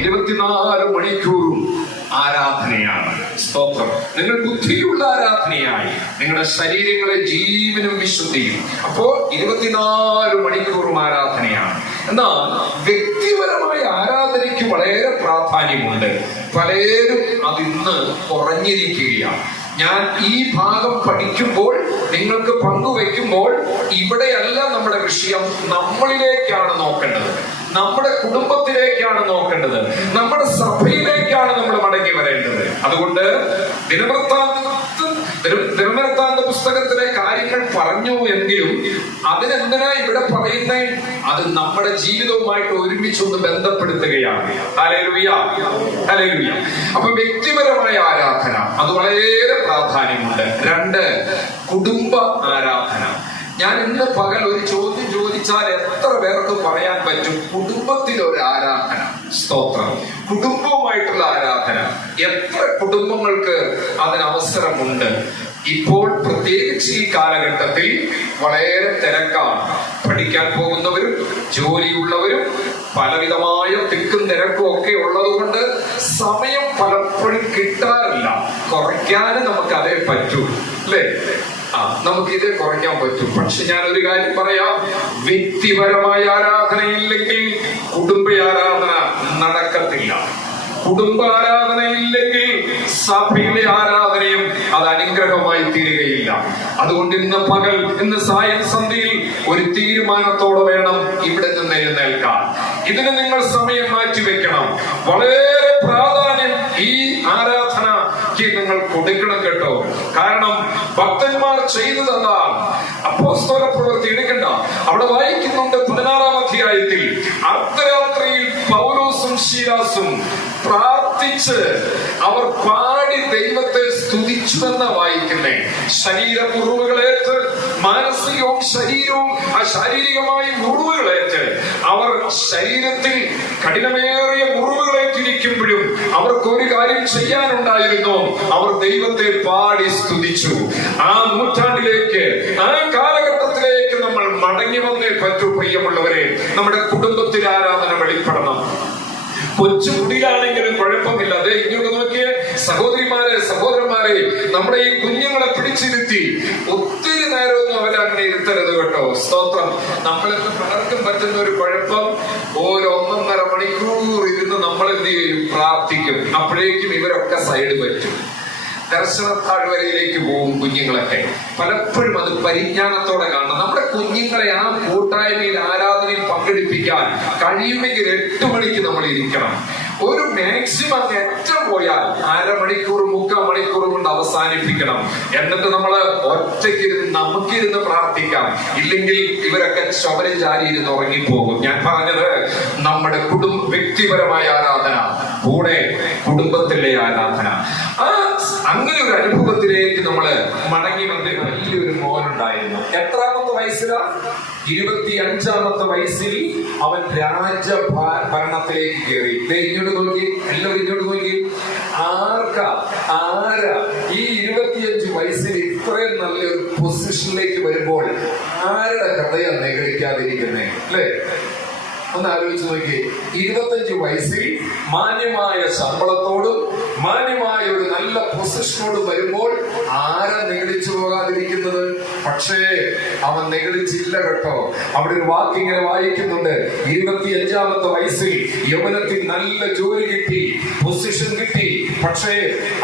ഇരുപത്തിനാല് മണിക്കൂറും ആരാധനയാണ്. സ്തോത്രം. നിങ്ങൾ ബുദ്ധിയുള്ള ആരാധനയായി. നിങ്ങളുടെ ശരീരങ്ങളെ ജീവനും വിശുദ്ധിയും. അപ്പോ ഇരുപത്തിനാല് മണിക്കൂറും ആരാധനയാണ്. എന്നാൽ വ്യക്തിപരമായ ആരാധനയ്ക്ക് വളരെ പ്രാധാന്യമുണ്ട്. പലരും അതിന്ന് കുറഞ്ഞിരിക്കുകയാണ്. ഞാൻ ഈ ഭാഗം പഠിക്കുമ്പോൾ നിങ്ങൾക്ക് പങ്കുവെക്കുമ്പോൾ ഇവിടെയല്ല നമ്മുടെ വിഷയം നമ്മളിലേക്കാണ് നോക്കേണ്ടത്. നമ്മുടെ കുടുംബത്തിലേക്കാണ് നോക്കേണ്ടത്. നമ്മുടെ സഭയിലേക്കാണ് നമ്മൾ മടങ്ങി വരേണ്ടത്. അതുകൊണ്ട് ദിനവൃത്താന്ത ദിനവൃത്താന്ത പുസ്തകത്തിലെ കാര്യങ്ങൾ പറഞ്ഞു എങ്കിലും അതിനെന്തിനാ ഇവിടെ പറയുന്ന? അത് നമ്മുടെ ജീവിതവുമായിട്ട് ഒരുമിച്ചൊന്ന് ബന്ധപ്പെടുത്തുകയാണ്. അപ്പൊ വ്യക്തിപരമായ ആരാധന. അത് വളരെ പ്രാധാന്യമുണ്ട്. രണ്ട് കുടുംബ ആരാധന. ഞാൻ ഇന്ന് പകൽ ഒരു ചോദ്യം ചോദിച്ചാൽ എത്ര പേർക്ക് പറയാൻ പറ്റും? കുടുംബത്തിൽ ഒരു ആരാധന സ്തോത്രം. കുടുംബവുമായിട്ടുള്ള ആരാധന. എത്ര കുടുംബങ്ങൾക്ക് അതിന് അവസരമുണ്ട് ഇപ്പോൾ പ്രത്യേകിച്ച് ഈ കാലഘട്ടത്തിൽ വളരെ തിരക്കാണ്. പഠിക്കാൻ പോകുന്നവരും ജോലിയുള്ളവരും പലവിധമായ തിക്കും തിരക്കും ഒക്കെ ഉള്ളതുകൊണ്ട് സമയം പലപ്പോഴും കിട്ടാറില്ല. കുറയ്ക്കാനും നമുക്ക് അതേ പറ്റൂ. അല്ലേ? നമുക്ക് ഇതേ കുറയ്ക്കാൻ പറ്റും. പക്ഷെ ഞാൻ ഒരു കാര്യം പറയാം. വ്യക്തിപരമായ ആരാധന ഇല്ലെങ്കിൽ കുടുംബ ആരാധന നടക്കത്തില്ല. കുടുംബ ആരാധന ഇല്ലെങ്കിൽ സഭയിലെ ആരാധനയും അത് അനുഗ്രഹമായി തീരുകയില്ല. അതുകൊണ്ട് ഇന്ന് പകൽ ഇന്ന് സായം സന്ധ്യയിൽ ഒരു തീരുമാനത്തോടെ വേണം ഇവിടെ നിന്ന് എഴുന്നേൽക്കാൻ ഇതിന് നിങ്ങൾ സമയം മാറ്റിവെക്കണം. വളരെ പ്രാധാന്യം ഈ ആരാധനയ്ക്ക് നിങ്ങൾ കൊടുക്കണം കേട്ടോ. കാരണം ഭക്തന്മാർ ചെയ്തു തന്നാൽ അപ്പോസ്തല പ്രവൃത്തി എടുക്കണ്ട. അവിടെ വായിക്കുന്നുണ്ട് പതിനാറാം അധ്യായത്തിൽ അർദ്ധരാത്രിയിൽ പൗലോസും ശീലാസും പ്രാർത്ഥിച്ച് അവർ പാടി ദൈവത്തെ സ്തുതിച്ചു തന്ന വായിക്കുന്നേ ശരീര മുറിവുകളേറ്റ് മാനസികവും ശരീരവും ആ ശാരീരികമായ മുറിവുകളേറ്റ് അവർ ശരീരത്തിൽ കഠിനമേറിയ മുറിവുകളേറ്റിരിക്കുമ്പോഴും അവർക്ക് ഒരു കാര്യം ചെയ്യാനുണ്ടായിരുന്നു. അവർ ദൈവത്തെ പാടി സ്തുതിച്ചു. ആ നൂറ്റാണ്ടിലേക്ക് ആ കാലഘട്ടത്തിലേക്ക് നമ്മൾ മടങ്ങി വന്നേ പറ്റൂ പ്രിയമുള്ളവരെ. നമ്മുടെ കുടുംബത്തിൽ ആരാധന വെളിപ്പെടണം. കൊച്ചു കുടിയിലാണെങ്കിലും കുഴപ്പമില്ല അതെ ഇങ്ങോട്ട് നോക്കിയ സഹോദരിമാരെ സഹോദരന്മാരെ നമ്മുടെ ഈ കുഞ്ഞുങ്ങളെ പിടിച്ചിരുത്തി. ഒത്തിരി നേരമൊന്നും അവരങ്ങനെ ഇരുത്തരുത് കേട്ടോ. സ്തോത്രം. നമ്മളിന്ന് പലർക്കും പറ്റുന്ന ഒരു കുഴപ്പം ഓരോ ഒന്നൊന്നര മണിക്കൂർ ഇരുന്ന് നമ്മൾ എന്ത് ചെയ്യും പ്രാർത്ഥിക്കും. അപ്പോഴേക്കും ഇവരൊക്കെ സൈഡ് പറ്റും. ദർശന താഴ്വരയിലേക്ക് പോകും കുഞ്ഞുങ്ങളൊക്കെ. പലപ്പോഴും അത് പരിജ്ഞാനത്തോടെ കാണണം. നമ്മുടെ കുഞ്ഞുങ്ങളെ ആ കൂട്ടായ്മയിൽ ആരാധനയിൽ പങ്കെടുപ്പിക്കാൻ കഴിയുമെങ്കിൽ എട്ട് മണിക്ക് നമ്മൾ ഇരിക്കണം. ഒരു മാക്സിമം ഏറ്റവും പോയാൽ അരമണിക്കൂർ മുക്കാൽ മണിക്കൂർ കൊണ്ട് അവസാനിപ്പിക്കണം. എന്നിട്ട് നമ്മൾ ഒറ്റയ്ക്കിരുന്ന് നമുക്കിരുന്ന് പ്രാർത്ഥിക്കാം. ഇല്ലെങ്കിൽ ഇവരൊക്കെ ശബരി ചാരി ഇരുന്ന് ഉറങ്ങിപ്പോകും. ഞാൻ പറഞ്ഞത് നമ്മുടെ കുടുംബ വ്യക്തിപരമായ ആരാധന കൂടെ കുടുംബത്തിലെ ആരാധന. ആ അങ്ങനെ ഒരു അനുഭവത്തിലേക്ക് നമ്മൾ മടങ്ങി വന്ന് വലിയൊരു മോനുണ്ടായിരുന്നു. എത്രാമത്തെ വയസ്സിലാ? ഇരുപത്തി അഞ്ചാമത്തെ വയസ്സിൽ അവൻ രാജ ഭരണത്തിലേക്ക് കയറി ഇങ്ങോട്ട് നോക്കി. എല്ലാവരും ഇങ്ങോട്ട് നോക്കി. ആർക്കാ? ആരാ? ഈ ഇരുപത്തിയഞ്ച് വയസ്സിൽ ഇത്രയും നല്ലൊരു പൊസിഷനിലേക്ക് വരുമ്പോൾ ആരുടെ കഥയാണ് നിഗളിക്കാതിരിക്കുന്നേ? അല്ലേ? ഒന്ന് ആലോചിച്ച് നോക്കിയേ. ഇരുപത്തഞ്ച് വയസ്സിൽ മാന്യമായ ശമ്പളത്തോടും മാന്യമായ ഒരു നല്ല പൊസിഷനോടും വരുമ്പോൾ ആരെ പോകാതിരിക്കുന്നത് പക്ഷേ അവൻ നിഗളിച്ചില്ല കേട്ടോ. അവിടെ ഒരു വാക്ക് ഇങ്ങനെ വായിക്കുന്നുണ്ട്. ഇരുപത്തി അഞ്ചാമത്തെ വയസ്സിൽ യവനത്തിൽ നല്ല ജോലി കിട്ടി പൊസിഷൻ കിട്ടി. പക്ഷേ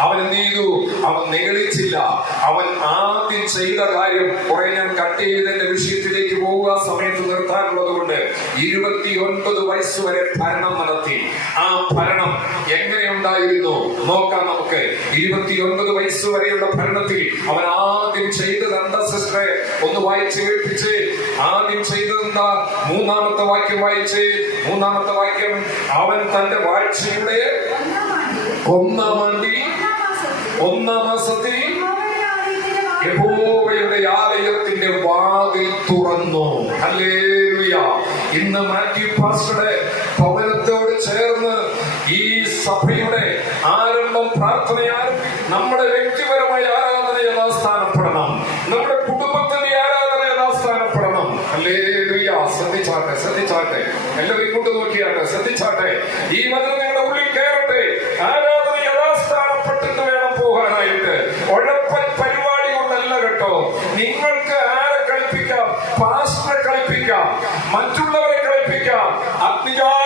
അവൻ എന്ത് ചെയ്തു? അവൻ നെഗളിച്ചില്ല അവൻ ആദ്യം ചെയ്ത കാര്യം കുറെ ഞാൻ കട്ട് ചെയ്തതിന്റെ വിഷയത്തിലേക്ക് പോവുക സമയത്ത് നിർത്താനുള്ളത് കൊണ്ട് ഇരുപത്തി ഒൻപത് വയസ്സ് വരെ ഭരണം നടത്തി. ആ ഭരണം എങ്ങനെ എങ്ങനെയുണ്ടായിരുന്നു? നോക്കാം നമുക്ക്. ഇരുപത്തി ഒൻപത് വയസ്സ് വരെയുള്ള ഭരണത്തിൽ അവൻ ആദ്യം ചെയ്തത് എന്താ സിസ്റ്ററെ ഒന്ന് വായിച്ച് കേൾപ്പിച്ച് ആദ്യം ചെയ്തതെന്താ മൂന്നാമത്തെ വാക്യം വായിച്ച്. മൂന്നാമത്തെ വാക്യം അവൻ തന്റെ വാഴ്ചയുടെ ഒന്നാം ആണ്ടി. ഒന്നാം മാസത്തിൽ ആലയത്തിന്റെ വാതിൽ തുറന്നു. ഹല്ലേലൂയ. ഇന്ന് മാത്യു പാസ്റ്ററുടെ ശ്രദ്ധിച്ചാട്ടെ? ഈ വചനം ഞങ്ങളുടെ ഉള്ളിൽ കയറട്ടെ. ആരാധന യഥാസ്ഥാനപ്പെട്ടിട്ട് വേണം പോകാനായിട്ട്. ഉഴപ്പൻ പരിപാടി കൊണ്ടല്ല കേട്ടോ. നിങ്ങൾക്ക് ആരെ കളിപ്പിക്കാം? പാസ്റ്ററെ കളിപ്പിക്കാം. മറ്റുള്ളവരെ കളിപ്പിക്കാം. അഗ്നിജാ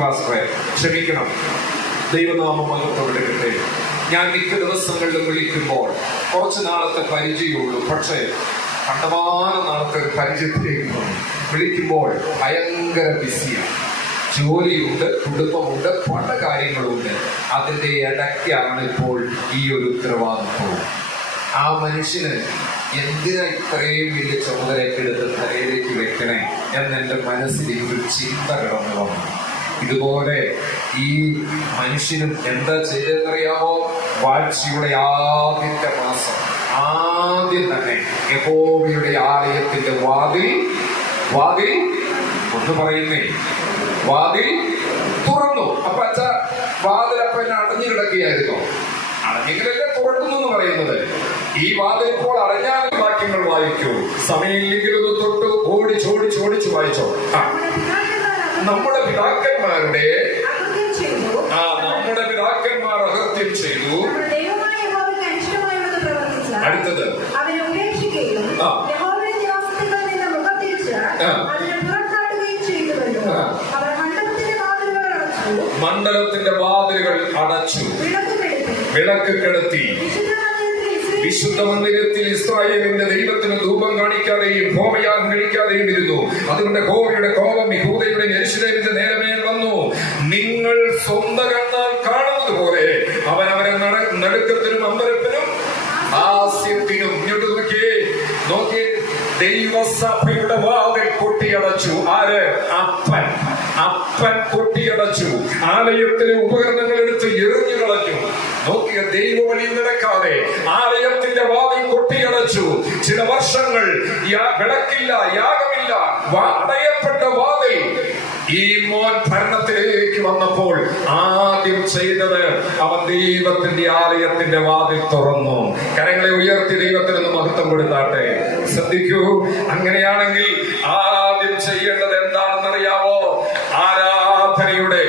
പാസ്റ്ററെ ക്ഷമിക്കണം. ദൈവനാമം മഹത്വമെടുക്കട്ടെ. ഞാൻ മിക്ക ദിവസങ്ങളിലും വിളിക്കുമ്പോൾ കുറച്ച് നാളത്തെ പരിചയമുള്ളൂ. പക്ഷേ കണ്ടമാനം നാളത്തെ ഒരു പരിചയത്തിലേക്ക് വിളിക്കുമ്പോൾ ഭയങ്കര ബിസിയാണ് ജോലിയുണ്ട് കുടുംബമുണ്ട് പല കാര്യങ്ങളുണ്ട്. അതിന്റെ ഇടയ്ക്കാണ് ഇപ്പോൾ ഈ ഒരു ഉത്തരവാദിത്വം. ആ മനുഷ്യന് എന്തിനാ ഇത്രയും വലിയ ചുമതലയൊക്കെ എടുത്ത് തലയിലേക്ക് വെക്കണേ? എന്ന് എന്റെ മനസ്സിൽ ഒരു ചിന്ത കിടന്നു വന്നു. ഇതുപോലെ ഈ മനുഷ്യനും എന്താ ചെയ്തതെന്നറിയാമോ? വാഴ്ചയുടെ ആദ്യത്തെ മാസം. ആദ്യം തന്നെ യഹോവയുടെ ആലയത്തിന്റെ വാതിൽ വാതിൽ ഒന്ന് പറയുന്നേ. വാതിൽ തുറന്നു. അപ്പൊ അച്ഛ വാതിൽ അപ്പൊ എന്നെ അടഞ്ഞു കിടക്കുകയായിരുന്നു. അടഞ്ഞെങ്കിലല്ലേ തുറക്കുന്നു എന്ന് പറയുന്നത്. ഈ വാതിൽ ഇപ്പോൾ അടഞ്ഞാൽ വാക്യങ്ങൾ വായിക്കൂ. സമയമില്ലെങ്കിൽ ഒന്ന് തൊട്ട്. ഓടിച്ചോടിച്ചോടിച്ചു ഓടിച്ച് ഓടിച്ച് വായിച്ചോ. ആ നമ്മുടെ പിതാക്കന്മാരുടെ ആ നമ്മുടെ പിതാക്കന്മാർ അഹത്യം ചെയ്തു. അടുത്തത്. മണ്ഡലത്തിന്റെ വാതിലുകൾ അടച്ചു. വിളക്ക് കിടത്തി. വിശുദ്ധ മന്ദിരത്തിൽ ഇസ്രായേലിന്റെ ദൈവത്തിന് ധൂപം കാണിക്കാതെയും ഹോമയാഗം കഴിക്കാതെയും ഇരുന്നു. അതുകൊണ്ട് ഹോമയുടെ കോപം യഹൂദയുടെ യെരൂശലേമിന്റെ നേരമേൽ വന്നു. നിങ്ങൾ സ്വന്തം കണ്ണാൽ കാണുന്നത് പോലെ അവനവരെ നടുക്കത്തിനും അമ്പരപ്പിനും ഹാസ്യത്തിനും ഇങ്ങോട്ട് നോക്കിയേ. നോക്കിയേ. ദൈവസഭയുടെ വാതിൽ കൊട്ടിയടച്ചു. ആര്? അപ്പൻ. അപ്പൻ കൊട്ടിയടച്ചു. ആലയത്തിലെ ഉപകരണങ്ങൾ എടുത്ത് എറിഞ്ഞു ദൈവവഴി നടക്കാതെ ആലയത്തിന്റെ വാതിൽ കൊട്ടിയടച്ചു. ചില വർഷങ്ങൾ വിളക്കില്ല യാഗമില്ല അടയപ്പെട്ട വാതിൽ ഈ മോൻ ഭരണത്തിലേക്ക് വന്നപ്പോൾ ആദ്യം ചെയ്തത് അവൻ ദൈവത്തിന്റെ ആലയത്തിന്റെ വാതിൽ തുറന്നു. കരങ്ങളെ ഉയർത്തി ദൈവത്തിന് മഹത്വം കൊടുത്താട്ടെ. ശ്രദ്ധിക്കൂ അങ്ങനെയാണെങ്കിൽ ആദ്യം ആരാധനയുടെ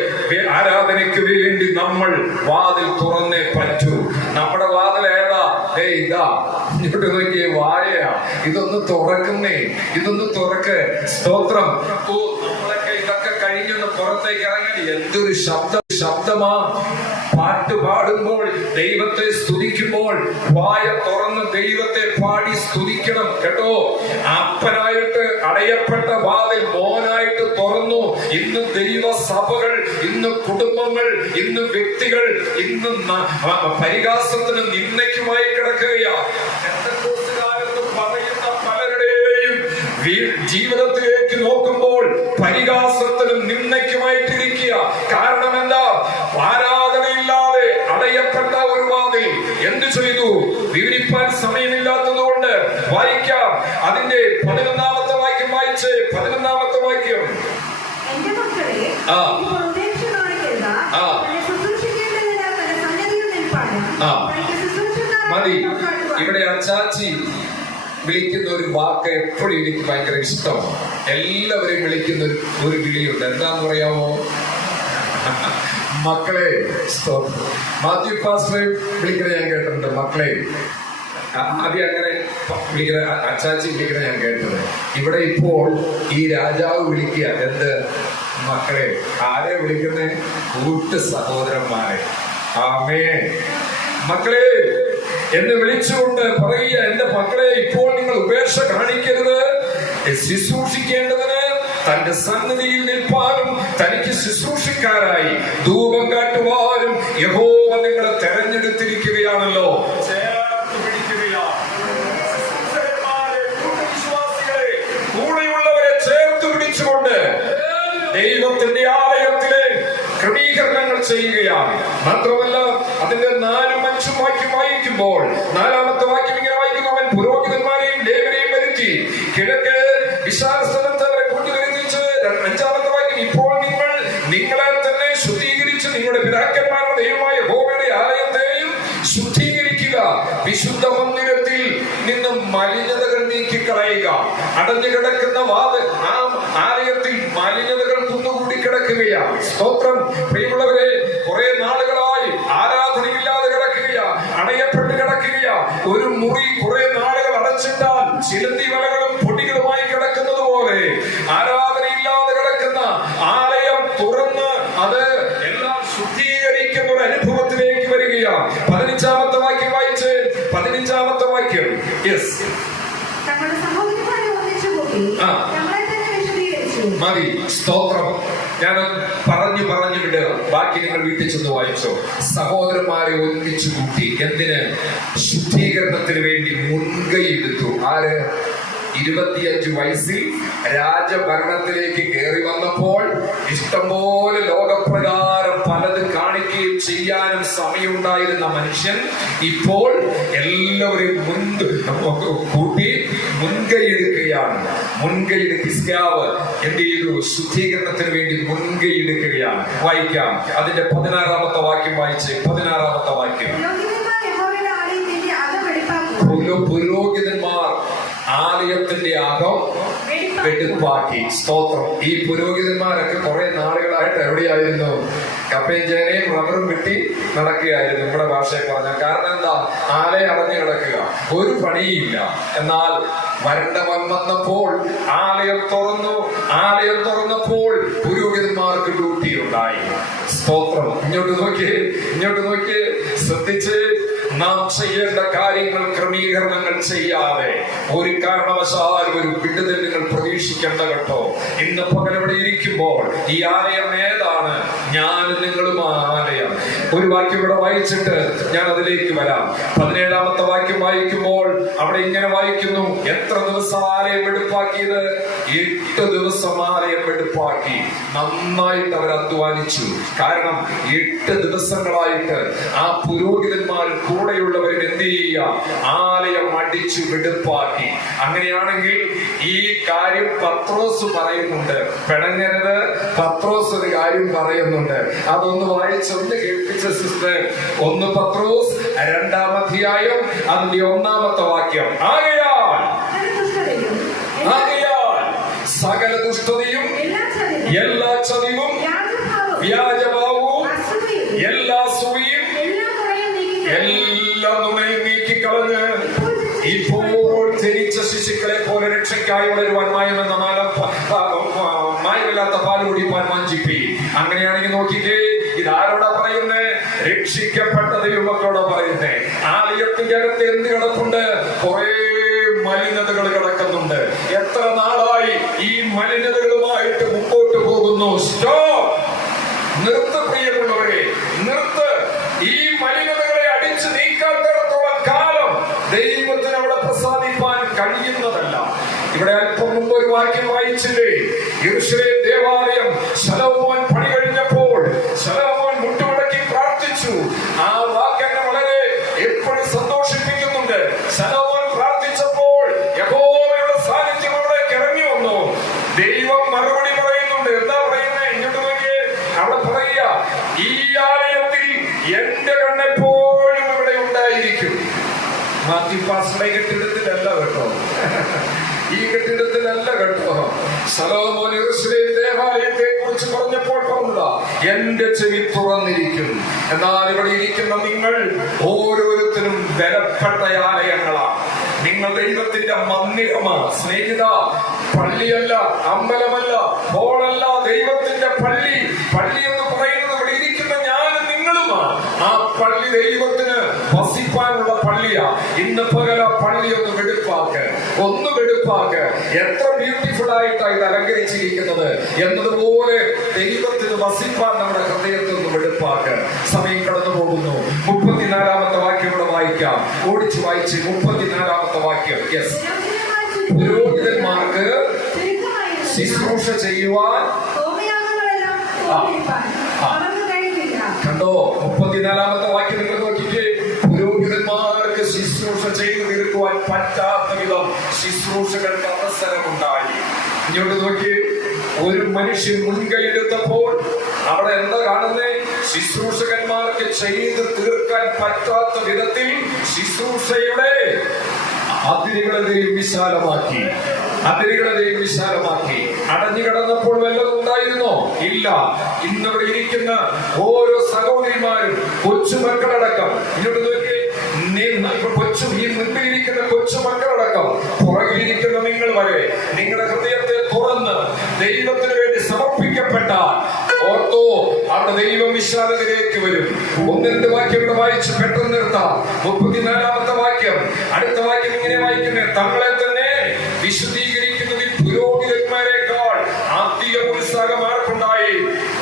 ആരാധനയ്ക്ക് വേണ്ടി നമ്മൾ വാതിൽ തുറന്നേ പറ്റൂ. നമ്മുടെ വാതിൽ ഏതാ? ഏ ഇതാ. ഇങ്ങോട്ട് നോക്കിയേ വാഴയാ. ഇതൊന്ന് തുറക്കുന്നേ ഇതൊന്ന് തുറക്ക്. സ്തോത്രം. ഓ നമ്മളൊക്കെ ഇതൊക്കെ കഴിഞ്ഞൊന്ന് പുറത്തേക്ക് ഇറങ്ങി എന്തൊരു ശബ്ദം ശബ്ദമാ. പാട്ട് പാടുമ്പോൾ ദൈവത്തെ സ്തുതിക്കുമ്പോൾ വായ തുറന്ന് ദൈവത്തെ പാടി സ്തുതിക്കണം കേട്ടോ. അപ്പനായിട്ട് അടയപ്പെട്ട വാതിൽ മോനായിട്ട് തുറന്നു. ഇന്ന് ദൈവ സഭകൾ ഇന്ന് കുടുംബങ്ങൾ ഇന്ന് വ്യക്തികൾ ഇന്ന് പരിഹാസത്തിന് നിന്നയ്ക്കുമായി കിടക്കുകയാ. പലരുടെയും ജീവിതത്തിലേക്ക് നോക്കുമ്പോൾ പരിഹാസത്തിനും നിന്നയ്ക്കുമായിട്ടിരിക്കുക കാരണം എന്താ ആരാധനയില്ലാതെ അടയപ്പെട്ട ഒരു വാതിൽ എന്തു ചെയ്തു വിവരിപ്പാൻ സമയമില്ലാത്തതുകൊണ്ട് വായിക്കാം അതിന്റെ പതിനൊന്നാമത്തെ വാക്യം വായിച്ച് പതിനൊന്നാമത്തെ വാക്യം എന്റെ മക്കളെ ആ. ഇപ്പോൾ ഉപേക്ഷ കാണിക്കരുത് ആ. തന്നെ ശുശ്രൂഷിക്കേണ്ടതിന് തന്റെ സന്നിധിയിൽ നിൽപ്പാനും ആ. തനിക്ക് ശുശ്രൂഷക്കാരെ മതി നോക്കാട്ടുവാനും. ഇവിടെ വിളിക്കുന്ന ഒരു വാക്ക് എപ്പോഴും എനിക്ക് ഭയങ്കര ഇഷ്ടമാണ്. എല്ലാവരെയും വിളിക്കുന്ന ഒരു ഒരു വിളിയുണ്ട്. എന്താന്ന് പറയാമോ? മക്കളെ. മാത്യു പാസ്റ്ററെ വിളിക്കുന്നത് ഞാൻ കേട്ടിട്ടുണ്ട്. മക്കളെ ആദ്യം അങ്ങനെ വിളിക്കുന്ന അച്ചാച്ചി വിളിക്കുന്നത് ഞാൻ കേട്ടത് ഇവിടെ ഇപ്പോൾ ഈ രാജാവ് വിളിക്കുക എന്ത്? മക്കളെ ആരെ വിളിക്കുന്നത് കൂട്ട് സഹോദരന്മാരെ. ആമേ മക്കളെ എന്ന് വിളിച്ചുകൊണ്ട് പറയുക എന്റെ മക്കളെ ഇപ്പോൾ നിങ്ങൾ ഉപേക്ഷ കാണിക്കരുത്. ശുശ്രൂഷിക്കേണ്ടതിന് തന്റെ സന്നിധിയിൽ നിൽപ്പാനും തനിക്ക് ശുശ്രൂഷിക്കാനായി ധൂപം കാട്ടുവാനും യഹോവ നിങ്ങളെ തെരഞ്ഞെടുത്തിരിക്കുകയാണല്ലോ. കൂടെയുള്ളവരെ ചേർത്ത് പിടിച്ചുകൊണ്ട് ദൈവത്തിന്റെ ആലയത്തിലെ ക്രമീകരണങ്ങൾ ചെയ്യുകയാണ്. മാത്രമല്ല അതിന്റെ നാലും അഞ്ചും വാക്യം വായിക്കുമ്പോൾ നാലാമത്തെ വാക്യം ഇങ്ങനെ വായിക്കുന്നു. അവൻ പുരോഹിതന്മാരെയും ലേവരെയും വരുത്തി കിഴക്ക് വിശാല സ്ഥലത്ത് അവരെ കൊണ്ടുവരുത്തിച്ച് അഞ്ചാമത്തെ വാക്യം ഇപ്പോൾ നിങ്ങൾ നിങ്ങളെ തന്നെ ശുദ്ധീകരിച്ച് നിങ്ങളുടെ പിതാക്കന്മാരുടെ ദൈവമായ ഹോമയുടെ ആലയത്തെയും ശുദ്ധീകരിക്കുക. വിശുദ്ധ മന്ദിരത്തിൽ നിന്നും മലിനതകൾ നീക്കിക്കളയുക. അടഞ്ഞു കിടക്കുന്ന വാത് ആ ആലയത്തിൽ മലിനതകൾ കുന്നുകൂടി കിടക്കുകയാണ് സ്തോത്രം. പ്രിയമുള്ളവരെ കുറെ നാളുകളായി ആരാധനയില്ലാതെ കിടക്കുകയാ. അണയപ്പെട്ട് കിടക്കുകയാ. ഒരു മുറി കുറെ നാളുകൾ അടച്ചിട്ടാൽ ചിലന്തി വലകളും പൊടികളുമായി കിടക്കുന്നത് പോലെ ആരാധനയില്ലാതെ കിടക്കുന്ന ആലയം തുറന്ന് അത് എല്ലാം ശുദ്ധീകരിക്കുന്ന ഒരു അനുഭവത്തിലേക്ക് വരികയ. പതിനഞ്ചാമത്തെ വാക്യം വായിച്ച് പതിനഞ്ചാമത്തെ വാക്യം. യെസ് മതി. സ്തോത്രം. ഞാൻ പറഞ്ഞു പറഞ്ഞു വിടുക ബാക്കി നിങ്ങൾ വീട്ടിൽ ചെന്ന് വായിച്ചോ. സഹോദരന്മാരെ ഒന്നിച്ചു കൂട്ടി എന്തിന്? ശുദ്ധീകരണത്തിന് വേണ്ടി മുൻകൈ ആര്? ഇരുപത്തിയഞ്ച് വയസ്സിൽ രാജഭരണത്തിലേക്ക് കയറി വന്നപ്പോൾ ഇഷ്ടംപോലെ ലോകപ്രകാരം പലതും കാണിക്കുകയും ചെയ്യാനും സമയമുണ്ടായിരുന്ന മനുഷ്യൻ ഇപ്പോൾ എല്ലാവരെയും മുൻപ് കൂട്ടി മുൻകൈയെടുക്കുകയാണ്. മുൻകൈയെടുക്കാവ് എന്ത് ചെയ്തു? ശുദ്ധീകരണത്തിന് വേണ്ടി മുൻകൈയെടുക്കുകയാണ്. വായിക്കാം. അതിന്റെ പതിനാറാമത്തെ വാക്യം വായിച്ച് പതിനാറാമത്തെ വാക്യം. യഹോവയുടെ ആലയത്തിന്റെ അകം വെടുപ്പാക്കി സ്തോത്രം. ഈ പുരോഹിതന്മാരൊക്കെ കുറെ നാളുകളായിട്ട് എവിടെയായിരുന്നു? കപ്പയും ചേനയും റബ്ബറും വെട്ടി നടക്കുകയായിരുന്നു. നമ്മുടെ ഭാഷയെ പറഞ്ഞ കാരണം എന്താ? ആലയം അടഞ്ഞു കിടക്കുക. ഒരു പണിയില്ല എന്നാൽ വരണ്ടവൻ വന്നപ്പോൾ ആലയം തുറന്നു. ആലയം തുറന്നപ്പോൾ പുരോഹിതന്മാർക്ക് ഡ്യൂട്ടി ഉണ്ടായി. സ്തോത്രം. ഇങ്ങോട്ട് നോക്കിയേ. ഇങ്ങോട്ട് നോക്കിയേ. ശ്രദ്ധിച്ച്. നാം ചെയ്യേണ്ട കാര്യങ്ങൾ ക്രമീകരണങ്ങൾ ചെയ്യാതെ ഒരു കാരണവശാലും ഒരു വിടുതൽ നിങ്ങൾ പ്രതീക്ഷിക്കേണ്ട കേട്ടോ. ഇന്ന് പകലവിടെ ഇരിക്കുമ്പോൾ ഈ ആലയം ഏതാണ്? ഞാൻ നിങ്ങളും ആലയം. ഒരു വാക്യം ഇവിടെ വായിച്ചിട്ട് ഞാൻ അതിലേക്ക് വരാം. പതിനേഴാമത്തെ വാക്യം വായിക്കുമ്പോൾ അവിടെ ഇങ്ങനെ വായിക്കുന്നു. എത്ര ദിവസം ആലയം എടുപ്പാക്കിയത്? എട്ട് ദിവസം ആലയം എടുപ്പാക്കി. നന്നായിട്ട് അവർ അധ്വാനിച്ചു. കാരണം എട്ട് ദിവസങ്ങളായിട്ട് ആ പുരോഹിതന്മാർ കൂടെയുള്ളവരും എന്ത് ചെയ്യുക? ആലയം അടിച്ചു വെടുപ്പാക്കി. അങ്ങനെയാണെങ്കിൽ ഈ കാര്യം പത്രോസ് പറയുന്നുണ്ട്. പിണങ്ങരുത്. പത്രോസ് ഒരു കാര്യം പറയുന്നുണ്ട്. അതൊന്ന് വായിച്ചൊന്ന് കേൾപ്പിച്ച സിസ്റ്റർ ഒന്ന് പത്രോസ് രണ്ടാം അധ്യായം അതിന്റെ ഒന്നാമത്തെ വാക്യം. ആകയാൽ ആകയാൽ സകല ദുഷ്ടതയും എല്ലാ ചതിവും വ്യാജഭാവവും എല്ലാ സൂയും എല്ലാ നുണയും നീക്കിക്കളഞ്ഞ് ഇപ്പോൾ ജനിച്ച ശിശുക്കളെ പോലെ രക്ഷയ്ക്കായി വളരുവാൻ മായമെന്ന നാലാം മായമില്ലാത്ത പാൽ കുടിപ്പാൻ വാഞ്ചിപ്പി. അങ്ങനെയാണെങ്കിൽ നോക്കിക്കേ രക്ഷിക്കപ്പെട്ട ദൈവമക്കളോടാ മറുപടി പറയുന്നുണ്ട്. എന്താ പറയുന്നത് ഇങ്ങോട്ട് നോക്കിയേ. അവിടെ പറയുക ഈ ആലയത്തിൽ എന്റെ കണ്ണെപ്പോഴും ഇവിടെ ഉണ്ടായിരിക്കും. മാത്യു പാസ്റ്ററുടെ കെട്ടിടത്തിലല്ല കേട്ടോ. ഈ കെട്ടിടത്തിലല്ല കേട്ടോ. സലോമോൻ ദേവാലയത്തെ കുറിച്ച് പറഞ്ഞപ്പോൾ പറഞ്ഞതാ എന്റെ ചെവി തുറന്നിരിക്കും എന്നാൽ ഇവിടെ ഇരിക്കുന്ന നിങ്ങൾ ഓരോരുത്തരും വിലപ്പെട്ട ആലയങ്ങളാണ്. നിങ്ങൾ ദൈവത്തിന്റെ മന്ദിരമാണ്. സ്നേഹിത പള്ളിയല്ല അമ്പലമല്ല ഹോളല്ല ദൈവത്തിന്റെ പള്ളി. പള്ളി എന്ന് പറയുന്നത് ഇവിടെ ഇരിക്കുന്ന ഞാനും നിങ്ങളുമാണ്. ആ പള്ളി ദൈവത്തിന് വസിപ്പാനുള്ള പള്ളിയാ. ഇന്ന് പകല പള്ളി ഒന്ന് വെടുപ്പാക്ക്. ഒന്ന് വെടുപ്പാക്ക്. എത്ര ബ്യൂട്ടിഫുൾ ആയിട്ടാണ് ഇത് അലങ്കരിച്ചിരിക്കുന്നത്. എന്നതുപോലെ ദൈവത്തിന് വസിപ്പാൻ നമ്മുടെ ഹൃദയത്തിൽ ഒന്ന് വെടുപ്പാക്ക്. സമയം കടന്നു പോകുന്നു. മുപ്പത്തിനാലാമത്തെ വാക്യം ഇവിടെ വായിക്കാം. ഓടിച്ചു വായിച്ച് മുപ്പത്തിനാലാമത്തെ വാക്യം. യെസ് പുരോഹിതന്മാർക്ക് ശുശ്രൂഷ ചെയ്യുവാൻ കണ്ടോ? മുപ്പത്തിനാലാമത്തെ വാക്യം നിങ്ങൾ നോക്കിക്കേ. പുരോഹിതന്മാർക്ക് ശുശ്രൂഷ ചെയ്തു തീർക്കുവാൻ പറ്റാത്ത വിധം ശുശ്രൂഷകൾക്ക് അവസരമുണ്ടായി ഇങ്ങോട്ട് നോക്കി ഒരു മനുഷ്യൻ മുൻകൈയെടുത്തപ്പോൾ അവിടെ എന്താ കാണുന്നേ? ശുശ്രൂഷകന്മാർക്ക് ചെയ്ത് തീർക്കാൻ പറ്റാത്ത വിധത്തിൽ ശുശ്രൂഷയുടെ അതിരുകളെയും വിശാലമാക്കി. അതിരുകളെയും വിശാലമാക്കി. അടഞ്ഞു കിടന്നപ്പോൾ വല്ലതും ഉണ്ടായിരുന്നോ? ഇല്ല. ഇന്നിവിടെ ഇരിക്കുന്ന ഓരോ സഹോദരിമാരും കൊച്ചുമക്കളടക്കം ഇങ്ങോട്ട് നോക്കി കൊച്ചു ഈ മുൻപിലിരിക്കുന്ന കൊച്ചുമക്കളടക്കം പുറകിലിരിക്കുന്ന നിങ്ങൾ വരെ നിങ്ങളുടെ ഹൃദയത്തെ തുറന്ന് ദൈവത്തിന് വേണ്ടി സമർപ്പിക്കപ്പെട്ട ഓർത്തോ അവിടെ ദൈവം വിശാലതയിലേക്ക് വരും. ഒന്ന് രണ്ട് വാക്യം ഇവിടെ വായിച്ച് പെട്ടെന്ന് നിർത്താം. മുപ്പത്തിനാലാമത്തെ വാക്യം. അടുത്ത വാക്യം ഇങ്ങനെ വായിക്കുന്നത് തങ്ങളെ തന്നെ വിശദീകരിക്കുന്നതിൽ പുരോഹിതന്മാരെക്കാൾ ആത്മീയ ഉത്സാഹം ആർക്കുണ്ടായി?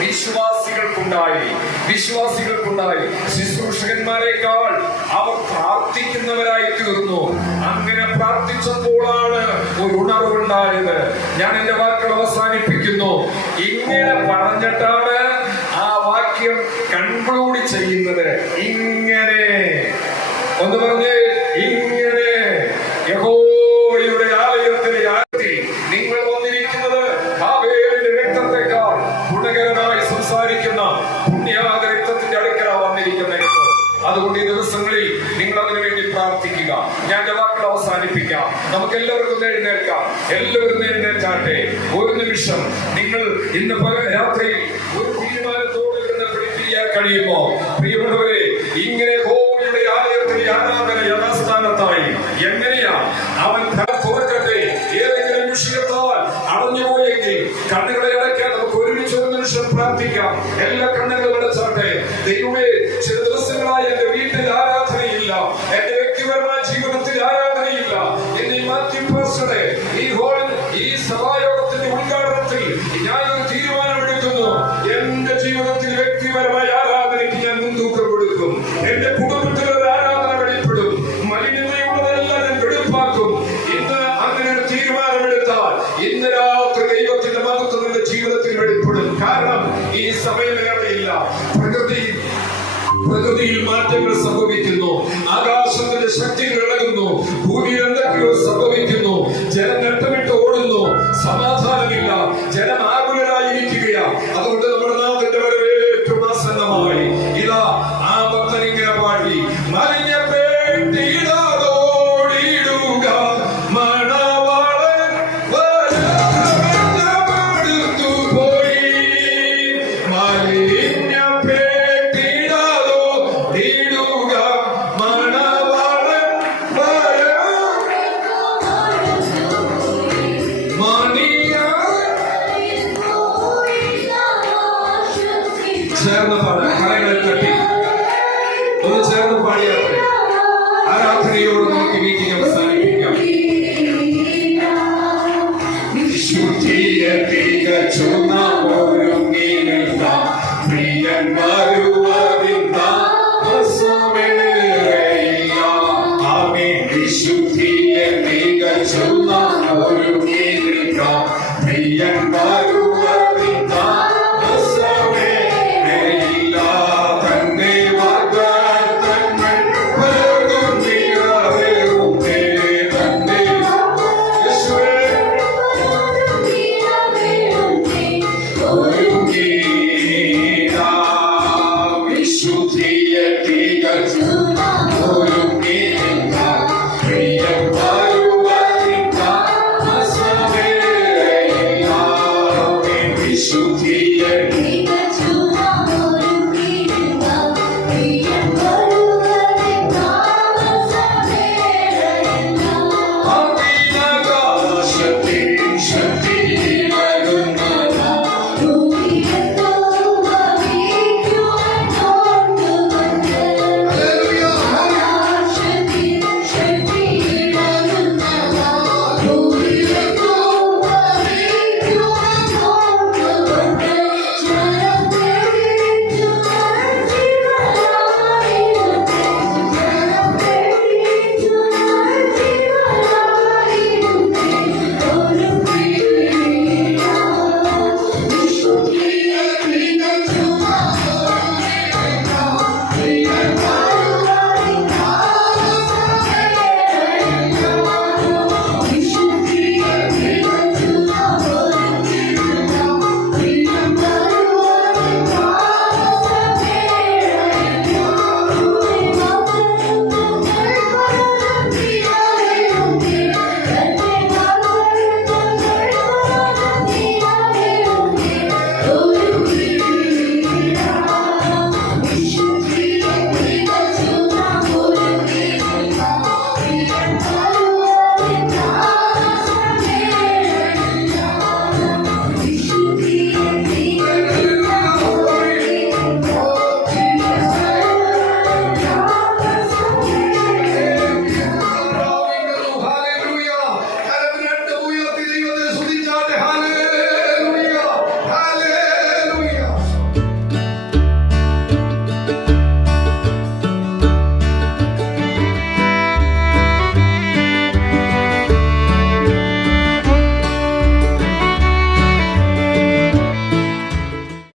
വിശ്വാസികൾക്കുണ്ടായി. വിശ്വാസികൾക്കുണ്ടായി. ശുശ്രൂഷകന്മാരെക്കാൾ അവർ പ്രാർത്ഥിക്കുന്നവരായി തീർന്നു അങ്ങനെ പ്രാർത്ഥിച്ചപ്പോഴാണ് ഒരു ഉണർവുണ്ടായത്. ഞാൻ എന്റെ വാക്കുകൾ അവസാനിപ്പിക്കുന്നു. ഇങ്ങനെ പറഞ്ഞിട്ടാണ് ആ വാക്യം കൺക്ലൂഡ് ചെയ്യുന്നത്. ഇങ്ങനെ. ഒന്ന് പറഞ്ഞ് ഇങ്ങനെ പ്രാർത്ഥിക്കുക ഞാൻ ജവാക്കൾ അവസാനിപ്പിക്കാം. നമുക്ക് എല്ലാവർക്കും എഴുന്നേൽക്കാം. എല്ലാവരും എഴുന്നേറ്റാട്ടെ. ഒരു നിമിഷം. നിങ്ങൾ ഇന്ന് പല രാത്രിയിൽ ഒരു തീരുമാനത്തോടെ ഇരുന്ന് പിടിപ്പിക്കാൻ കഴിയുമോ? പ്രിയപ്പെട്ടവരെ ഇങ്ങനെ ഹോമിയുടെ ആലയത്തിലെ ആരാധന യഥാസ്ഥാനത്തായി. എങ്ങനെയാ? അവൻ ജീവിതത്തിൽ വ്യക്തിപരമായ